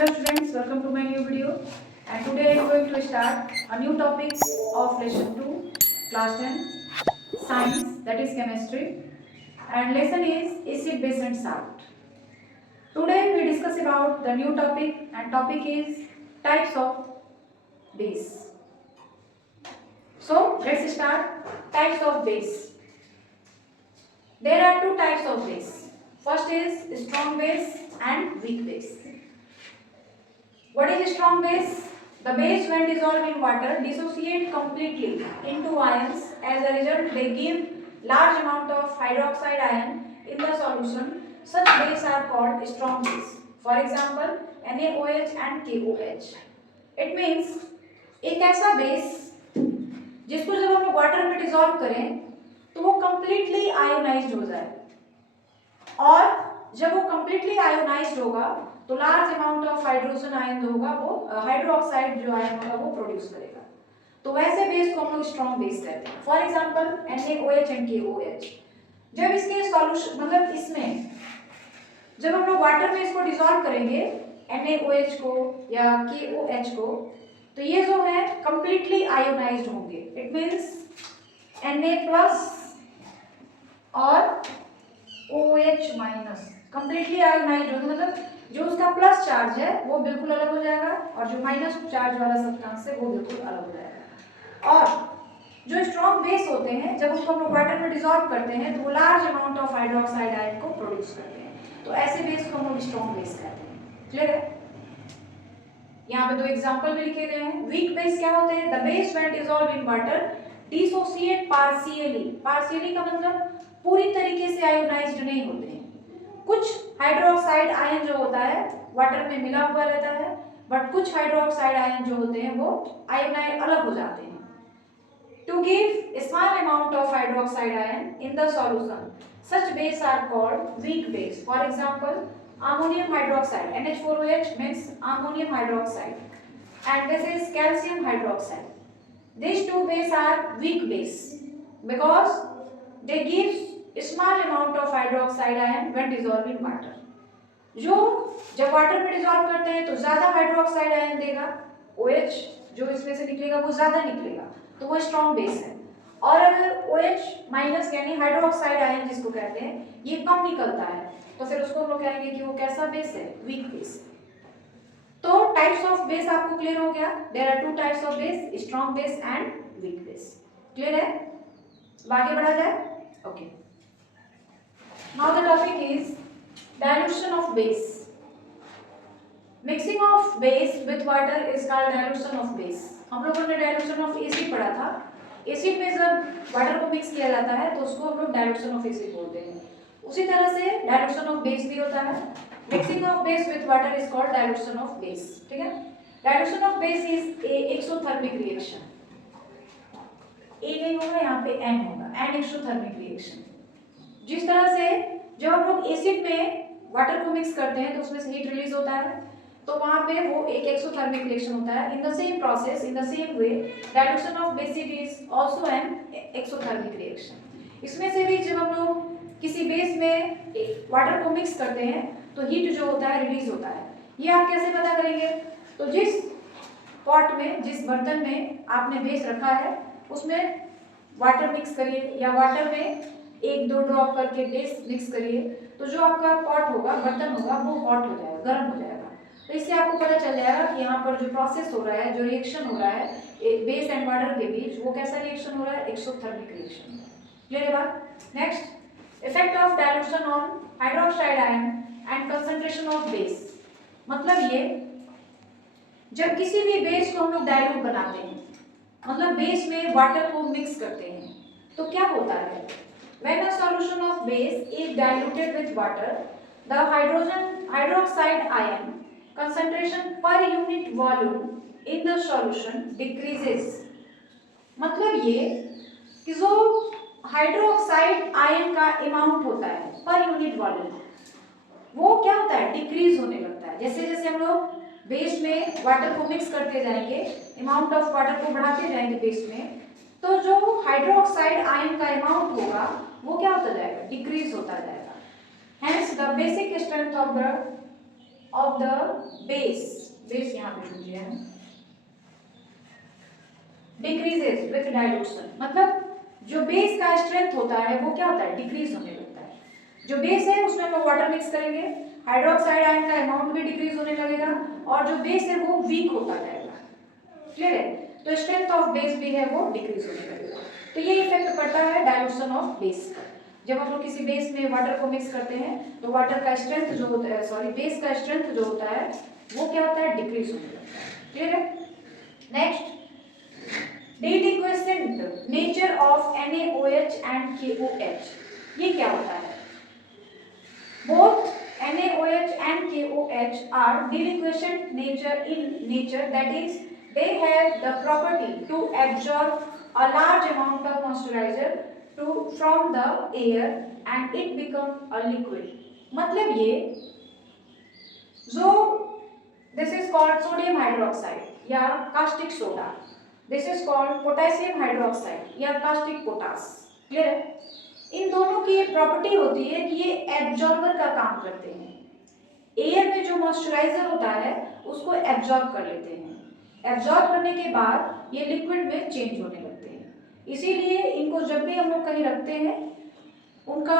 Hello students, welcome to my new video, and today I am going to start a new topic of lesson 2, class 10, science, that is chemistry, and lesson is acid, base and salt. Today we discuss about the new topic, and topic is types of base. So let's start. Types of base. There are two types of base. First is strong base and weak base. What is strong base? The base when dissolved in water dissociate completely into ions. As a result, they give large amount of hydroxide ion in the solution. Such base are called strong base. For example, NaOH and KOH. It means एक ऐसा base जिसको जब हम water में dissolve करें तो वो completely ionised हो जाए, और जब वो completely आयोनाइज्ड होगा तो large amount of hydrogen ion होगा, वो हाइड्रोक्साइड जो आयन होगा वो प्रोड्यूस करेगा। तो वैसे बेस को हम लोग स्ट्रॉन्ग बेस कहते हैं। For example NaOH and KOH। जब इसके सॉल्यूशन मतलब इसमें जब हम लोग वाटर में इसको डिसॉल्व करेंगे NaOH को या KOH को, तो ये जो है कंप्लीटली आयोनाइज्ड होंगे। इट मींस Na+ और OH- कंप्लीटली आयोनाइज्ड होंगे, मतलब जो उसका प्लस चार्ज है वो बिल्कुल अलग हो जाएगा और जो माइनस चार्ज वाला सब्सटेंस है वो बिल्कुल अलग हो जाएगा। और जो स्ट्रॉन्ग बेस होते हैं जब उसको हम लोग वाटर में डिसॉल्व करते हैं तो वो large amount of hydroxide ion को प्रोड्यूस करते हैं। तो ऐसे बेस को हम लोग स्ट्रॉन्ग बेस कहते हैं। क्लियर है? यहाँ पे दो एग्जांपल भी लिखे गए हैं। वीक बेस क्या होते हैं? The base when dissolve in water dissociate partially. Partially का मतलब पूरी तरीके से आयोनाइज्ड नहीं होते हैं। कुछ हाइड्रोक्साइड आयन जो होता है वाटर में मिला हुआ रहता है, बट कुछ हाइड्रोक्साइड आयन जो होते हैं वो आयोनाइड अलग हो जाते हैं। To give small amount of hydroxide ion in the solution such base are called weak base. For example ammonium hydroxide NH4OH means ammonium hydroxide and this is calcium hydroxide. These two base are weak base because they give small amount of hydroxide ion when dissolved in water. जो जब water में dissolve करते हैं तो ज्यादा hydroxide ion देगा, OH जो इसमें से निकलेगा वो ज्यादा निकलेगा, तो वो स्ट्रॉन्ग बेस है। और अगर OH- यानी हाइड्रोक्साइड आयन जिसको कहते हैं ये कम निकलता है तो फिर उसको हम लोग कहेंगे कि वो कैसा बेस है? Weak base. तो टाइप्स ऑफ बेस आपको क्लियर हो गया। There are two types of base, strong base and weak base. Clear है? आगे बढ़ा जाए। Okay, now the topic is dilution of base. Mixing of base with water is called dilution of base. हम लोगों ने dilution of acid पढ़ा था। Acid में जब वाटर को मिक्स किया जाता है तो उसको हम लोग डायल्यूशन ऑफ एसिड बोलते हैं। उसी तरह से डायल्यूशन ऑफ बेस भी होता है। Mixing of base with water is called dilution of base. ठीक है? Dilution of base is a exothermic reaction. A नहीं होगा, यहाँ पे एन होगा, एन एक्सोथर्मिक रिएक्शन। जिस तरह से जब हम लोग एसिड में वाटर को मिक्स करते हैं तो उसमें से हीट रिलीज होता है, तो वहां पे वो एक एक्सोथर्मिक रिएक्शन होता है। In the same process, in the same way, dilution of base is also an exothermic reaction. इसमें से भी जब हम लोग किसी बेस में वाटर को मिक्स करते हैं तो हीट जो होता है रिलीज होता है। ये आप कैसे पता करेंगे? तो जिस पॉट में, जिस बर्तन में आपने बेस रखा है उसमें वाटर मिक्स करिए या वाटर में 1-2 ड्रॉप करके बेस मिक्स करिए, तो जो आपका पॉट होगा, बर्तन होगा, वो हॉट हो जाएगा, गर्म हो जाएगा। तो इससे आपको पता चल जाएगा कि यहाँ पर जो प्रोसेस हो रहा है, जो रिएक्शन हो रहा है बेस एंड वाटर के बीच, वो कैसा रिएक्शन हो रहा है? Exothermic reaction. क्लियर है बात? Next, effect of dilution on hydroxide ion and concentration of base. मतलब ये जब किसी भी बेस को हम लोग डाइल्यूट बनाते हैं, मतलब बेस में वाटर को मिक्स करते हैं, तो क्या होता है? When a solution of base is diluted with water, the hydroxide ion concentration per unit volume in the solution decreases. मतलब ये कि जो हाइड्रोक्साइड आयन का अमाउंट होता है पर यूनिट वॉल्यूम, वो क्या होता है? डिक्रीज होने लगता है। जैसे जैसे हम लोग बेस में वाटर को मिक्स करते जाएंगे, अमाउंट ऑफ वाटर को बढ़ाते जाएंगे बेस में, तो जो हाइड्रोक्साइड आयन का अमाउंट होगा वो क्या होता जाएगा? डिक्रीज होता जाएगा। Hence the basic strength of the of the base, base यहाँ पे लिख दिया है, डिक्रीजेस विथ डाइल्यूशन, मतलब जो बेस का स्ट्रेंथ होता है वो क्या होता है, डिक्रीज होने लगता है। जो बेस है उसमें हम लोग वाटर मिक्स करेंगे, हाइड्रोक्साइड आयन का अमाउंट भी डिक्रीज होने लगेगा और जो बेस है वो वीक होता जाएगा। क्लियर है? तो स्ट्रेंथ ऑफ बेस भी है वो डिक्रीज होने लगेगा। तो ये इफेक्ट पड़ता है डाइल्यूशन ऑफ बेस का। जब हम लोग किसी बेस में वाटर को मिक्स करते हैं तो वाटर का स्ट्रेंथ जो होता है, सॉरी बेस का स्ट्रेंथ जो होता है वो क्या होता है, डिक्रीज होने लगता है। क्लियर है? Next, deliquescent nature of NaOH and KOH। ये क्या होता है? Both NaOH and KOH are deliquescent nature in nature, that is they have the property to absorb a large amount of moisturizer from the air and it become a liquid। मतलब ये जो this is called sodium hydroxide या caustic soda, this is called potassium hydroxide या caustic potash। Clear है? इन दोनों की property होती है कि ये एब्जॉर्बर का काम करते हैं। एयर में जो मॉइस्चराइजर होता है उसको एब्जॉर्ब कर लेते हैं। एब्जॉर्ब करने के बाद ये लिक्विड में चेंज होने लगते हैं। इसीलिए इनको जब भी हम लोग कहीं रखते हैं, उनका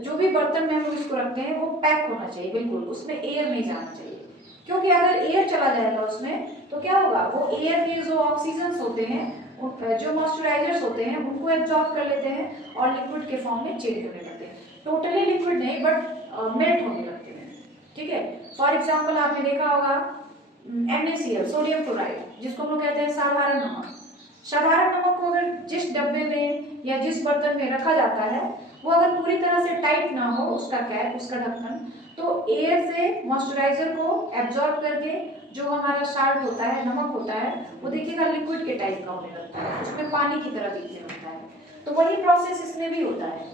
जो भी बर्तन में हम लोग इसको रखते हैं वो पैक होना चाहिए बिल्कुल, उसमें एयर नहीं जाना चाहिए। क्योंकि अगर एयर चला जाएगा उसमें तो क्या होगा, वो एयर के जो ऑक्सीजन होते हैं, जो मॉइस्चराइजर्स होते हैं उनको एब्जॉर्ब कर लेते हैं और लिक्विड के फॉर्म में चेंज होने लगते हैं। टोटली लिक्विड नहीं बट मेल्ट होने लगते हैं। ठीक है? फॉर एग्जाम्पल आपने देखा होगा NaCl सोडियम क्लोराइड, जिसको हम लोग कहते हैं साधारण नमक। साधारण नमक को अगर जिस डब्बे में या जिस बर्तन में रखा जाता है वो अगर पूरी तरह से टाइट ना हो उसका कैप, उसका ढक्कन, तो एयर से मॉइस्चराइजर को एब्जॉर्ब करके जो हमारा साल्ट होता है, नमक होता है, वो देखिएगा लिक्विड के टाइप का होने लगता है, उसमें पानी की तरह दिखने लगता है। तो वही प्रोसेस इसमें भी होता है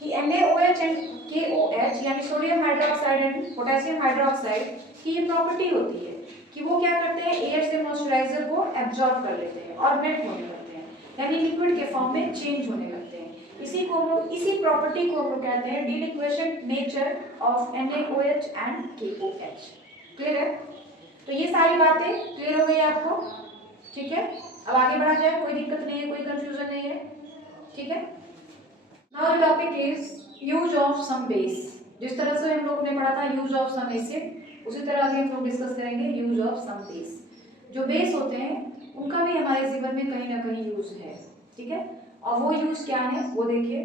कि NaOH एंड KOH यानी sodium hydroxide and potassium hydroxide की ये प्रॉपर्टी होती है कि वो क्या करते हैं, एयर से मॉइस्चराइजर को एब्जॉर्ब कर लेते हैं और मेल्ट होने लगते हैं, यानी लिक्विड के फॉर्म में चेंज होने लगते हैं। इसी को हम लोग, इसी प्रॉपर्टी को हम लोग कहते हैं deliquescent nature of NaOH and KOH। Clear है? तो ये सारी बातें क्लियर हो गई आपको? ठीक है, अब आगे बढ़ा जाए, कोई दिक्कत नहीं है, कोई कंफ्यूजन नहीं है। ठीक है, now the topic is use of some base. जिस तरह से हम लोग ने पढ़ा था यूज ऑफ सम एसिड, उसी तरह अभी हम लोग डिस्कस करेंगे यूज ऑफ सम बेस। जो बेस होते हैं उनका भी हमारे जीवन में कहीं ना कहीं यूज है। ठीक है, और वो यूज क्या है वो देखिए,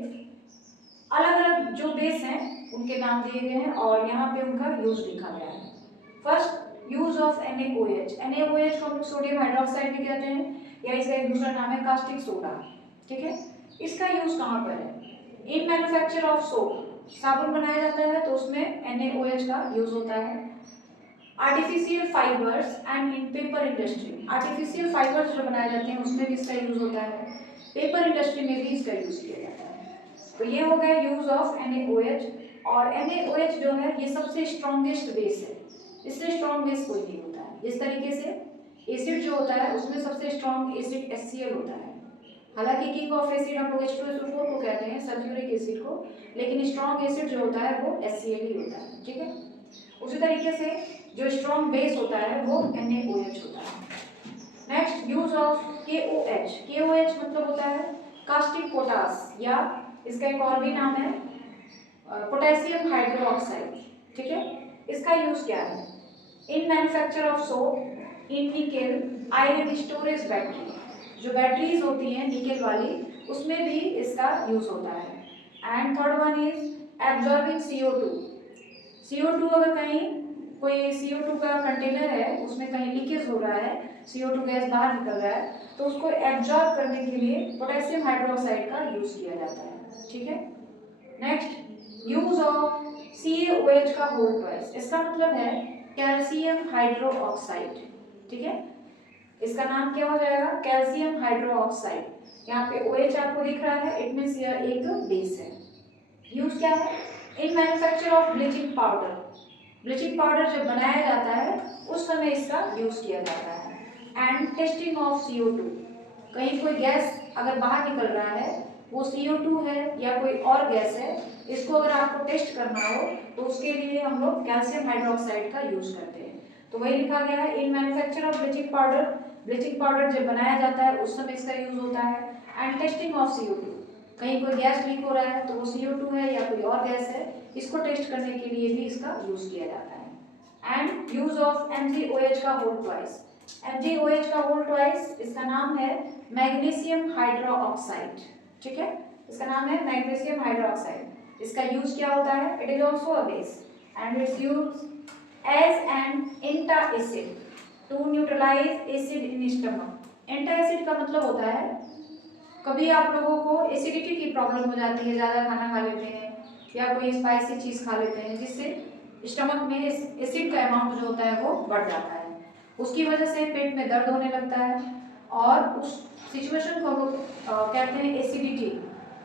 अलग अलग जो बेस हैं उनके नाम दिए गए हैं और यहाँ पे उनका यूज लिखा गया है। First, use of NaOH। NaOH को हम सोडियम हाइड्रोक्साइड भी कहते हैं या इसका एक दूसरा नाम है कास्टिक सोडा। ठीक है, इसका यूज कहाँ पर है? इन मैन्युफैक्चर ऑफ सोप, साबुन बनाया जाता है तो उसमें NaOH का यूज होता है। Artificial fibres and in paper industry, artificial fibres जो बनाए जाते हैं उसमें भी इसका यूज होता है। पेपर इंडस्ट्री में भी इसका यूज किया जाता है। तो ये हो गया यूज ऑफ NaOH। और NaOH जो है ये सबसे स्ट्रॉन्गेस्ट बेस है, इससे स्ट्रॉन्ग बेस कोई नहीं होता है। जिस तरीके से एसिड जो होता है उसमें सबसे स्ट्रॉन्ग एसिड HCl होता है। हालांकि किंग ऑफ एसिड हम लोग H2SO4 को कहते हैं, सल्फ्यूरिक एसिड को, लेकिन स्ट्रॉन्ग एसिड जो होता है वो HCl ही होता है। ठीक है, उसी तरीके से जो स्ट्रॉन्ग बेस होता है वो NaOH होता है। Next, use of KOH। KOH मतलब होता है कास्टिक पोटास या इसका एक और भी नाम है पोटेशियम हाइड्रोक्साइड। ठीक है, इसका यूज क्या है? इन manufacture of soap, in nickel iron storage battery, जो बैटरीज होती हैं निकेल वाली उसमें भी इसका यूज होता है। And third one is absorbing CO2। CO2 अगर कहीं कोई CO2 का कंटेनर है उसमें कहीं लीकेज हो रहा है, CO2 गैस बाहर निकल रहा है, तो उसको एब्जॉर्ब करने के लिए पोटेशियम हाइड्रोक्साइड का यूज किया जाता है। ठीक है, नेक्स्ट, यूज ऑफ CaOH का होल ट्वाइस, इसका मतलब है कैल्शियम हाइड्रोक्साइड। ठीक है, इसका नाम क्या हो जाएगा? Calcium hydroxide. यहाँ पे OH आपको दिख रहा है, इट मींस यह एक बेस है। यूज क्या है? इन manufacture of bleaching powder, bleaching powder जब बनाया जाता है उस समय इसका यूज किया जाता है। एंड टेस्टिंग ऑफ CO2, कहीं कोई गैस अगर बाहर निकल रहा है वो CO2 है या कोई और गैस है, इसको अगर आपको टेस्ट करना हो तो उसके लिए हम लोग कैल्शियम हाइड्रोक्साइड का यूज करते हैं। तो वही लिखा गया है, इन मैन्युफैक्चर ऑफ ब्लीचिंग पाउडर जब बनाया जाता है उस समय इसका यूज होता है। एंड टेस्टिंग ऑफ CO2, कहीं कोई गैस लीक हो रहा है तो वो CO2 है या कोई और गैस है, इसको टेस्ट करने के लिए भी इसका यूज किया जाता है। एंड यूज ऑफ MgOH का होल ट्वाइस, MgOH का होल ट्वाइस, इसका नाम है मैग्नीशियम हाइड्रोक्साइड, ठीक है, इसका नाम है मैग्नीशियम हाइड्रोक्साइड। इसका यूज क्या होता है, it is also a base and its use as an antacid to neutralise acid in stomach. Antacid का मतलब होता है, कभी आप लोगों को एसिडिटी की प्रॉब्लम हो जाती है, ज़्यादा खाना खा लेते हैं या कोई स्पाइसी चीज़ खा लेते हैं जिससे स्टमक में एसिड का अमाउंट जो होता है वो बढ़ जाता है, उसकी वजह से पेट में दर्द होने लगता है और उस सिचुएशन को हम लोग कहते हैं एसिडिटी,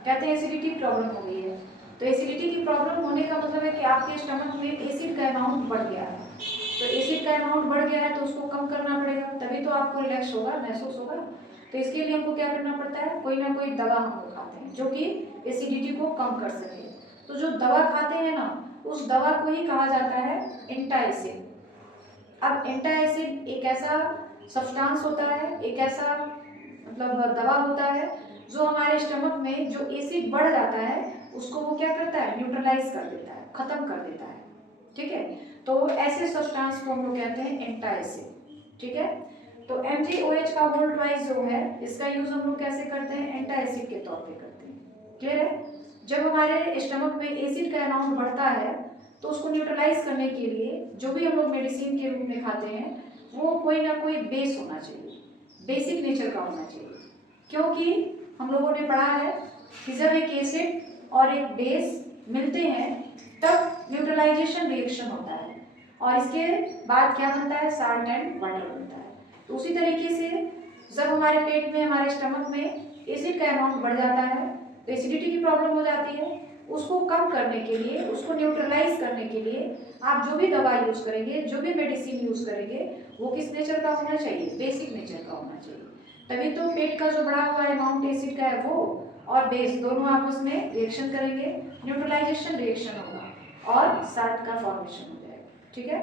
कहते हैं एसिडिटी प्रॉब्लम हो गई है। तो एसिडिटी की प्रॉब्लम होने का मतलब है कि आपके स्टमक में एसिड का अमाउंट बढ़ गया है। तो एसिड का अमाउंट बढ़ गया है तो उसको कम करना पड़ेगा, तभी तो आपको रिलैक्स होगा, महसूस होगा। तो इसके लिए हमको क्या करना पड़ता है, कोई ना कोई दवा हम लोग खाते हैं जो कि एसिडिटी को कम कर सके। तो जो दवा खाते हैं ना, उस दवा को ही कहा जाता है एंटासिड। अब एंटासिड एक ऐसा सब्सटेंस होता है, एक ऐसा मतलब दवा होता है जो हमारे स्टमक में जो एसिड बढ़ जाता है उसको वो क्या करता है, न्यूट्रलाइज कर देता है, खत्म कर देता है, ठीक है। तो ऐसे सब्सटेंस को हम लोग कहते हैं एंटासिड, ठीक है। तो MgOH का होल ट्वाइस जो है, इसका यूज हम लोग कैसे करते हैं, एंटासिड के तौर पे करते हैं, क्लियर है। जब हमारे स्टमक में एसिड का अमाउंट बढ़ता है तो उसको न्यूट्रलाइज करने के लिए जो भी हम लोग मेडिसिन के रूप में खाते हैं वो कोई ना कोई बेस होना चाहिए, बेसिक नेचर का होना चाहिए। क्योंकि हम लोगों ने पढ़ा है कि जब एक एसिड और एक बेस मिलते हैं तब न्यूट्रलाइजेशन रिएक्शन होता है और इसके बाद क्या बनता है, साल्ट एंड वाटर बनता है। तो उसी तरीके से जब हमारे पेट में, हमारे स्टमक में एसिड का अमाउंट बढ़ जाता है तो एसिडिटी की प्रॉब्लम हो जाती है। उसको कम करने के लिए, उसको न्यूट्रलाइज करने के लिए आप जो भी दवा यूज करेंगे, जो भी मेडिसिन यूज करेंगे, वो किस नेचर का होना चाहिए, बेसिक नेचर का होना चाहिए। तभी तो पेट का जो बढ़ा हुआ अमाउंट एसिड का है वो और बेस दोनों आपस में रिएक्शन करेंगे, न्यूट्रलाइजेशन रिएक्शन होगा और साल्ट का फॉर्मेशन हो जाएगा, ठीक है।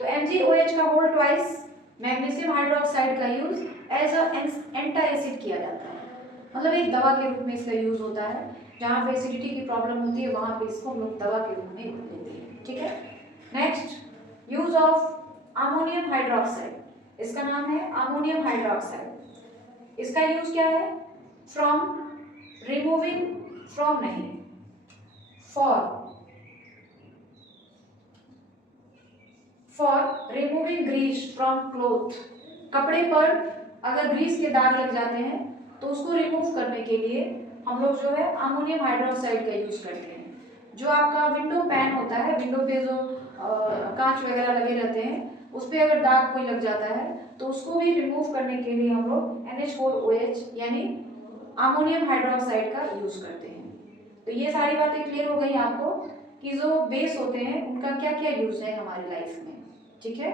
तो MgOH का होल ट्वाइस मैग्नीशियम हाइड्रोक्साइड का यूज एज अ एंटासिड किया जाता है, मतलब एक दवा के रूप में इसका यूज होता है। जहाँ पे एसिडिटी की प्रॉब्लम होती है वहाँ पे इसको हम लोग दवा के रूप में लेते हैं, ठीक है। Next, use of ammonium hydroxide, इसका नाम है अमोनियम हाइड्रोक्साइड। इसका यूज क्या है, फ्रॉम रिमूविंग, फ्रॉम नहीं, for removing grease from cloth. कपड़े पर अगर ग्रीस के दाग लग जाते हैं तो उसको रिमूव करने के लिए हम लोग जो है अमोनियम हाइड्रोक्साइड का यूज करते हैं। जो आपका विंडो पैन होता है, विंडो पे जो कांच वगैरह लगे रहते हैं उस पर अगर दाग कोई लग जाता है तो उसको भी रिमूव करने के लिए हम लोग NH4OH यानी अमोनियम हाइड्रोक्साइड का यूज करते हैं। तो ये सारी बातें क्लियर हो गई आपको कि जो बेस होते हैं उनका क्या क्या यूज है हमारी लाइफ में, ठीक है।